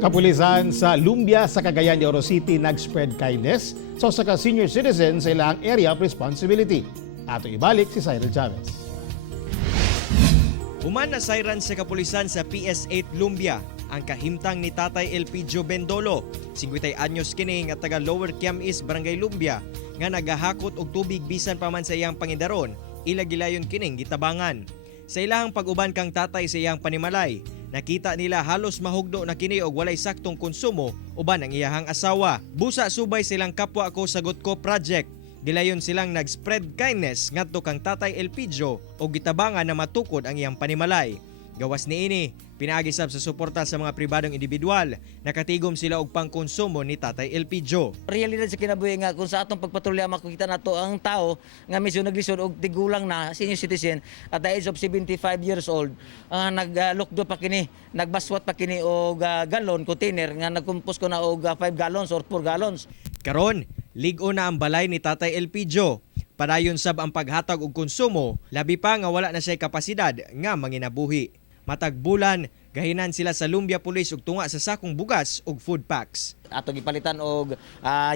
Kapulisan sa Lumbia sa Cagayan de Oro City nag-spread kindness sa senior citizens sa ilang area of responsibility. Ato ibalik si Cyril Chavez. Human na siren sa kapulisan sa PS8 Lumbia ang kahimtang ni Tatay Elpidio Bendolo, 50 anyos kini nga taga Lower Quiam-Is, Barangay Lumbia, nga nagahakot og tubig bisan pa man sa iyang pangindaron, ilagilayon kining gitabangan. Sa ilahang pag-uban kang tatay sa iyang panimalay, nakita nila halos mahugdo na kini og walay saktong konsumo uban ang iyahang asawa. Busa subay silang kapwa ko sagot ko project. Gilayon silang nag-spread kindness ngadto kang Tatay Elpidio og gitabangan na matukod ang iyang panimalay. Gawas niini, pinagisab sa suporta sa mga pribadong individual, nakatigom sila og pangkonsumo ni Tatay Elpidio. Realidad sa kinabuhi nga kung sa atong pagpatrolya makikita nato ang tao nga mismo naglisod og tigulang na senior citizen at the age of 75 years old, naglukdo pa kini, nagbaswat pa kini og galon container nga nagkumpos ko na og 5 gallons or 4 gallons. Karon, ligo na ang balay ni Tatay Elpidio. Padayon sab ang paghatag og konsumo, labi pa nga wala na siya kapasidad nga manginabuhi. Matag bulan, gahinan sila sa Lumbia Police og tunga sa sakong bugas ug food packs. Ato gipalitan og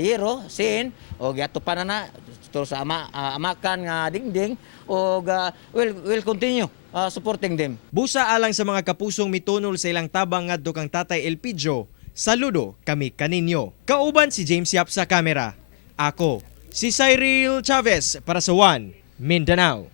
yero, sin og ato pa na to sa amakan nga dingding og will continue supporting them. Busa alang sa mga kapusong mitunol sa ilang tabang ngadto kang Tatay Elpidio, saludo kami kaninyo. Kauban si James Yap sa kamera. Ako, si Cyril Chavez para sa One Mindanao.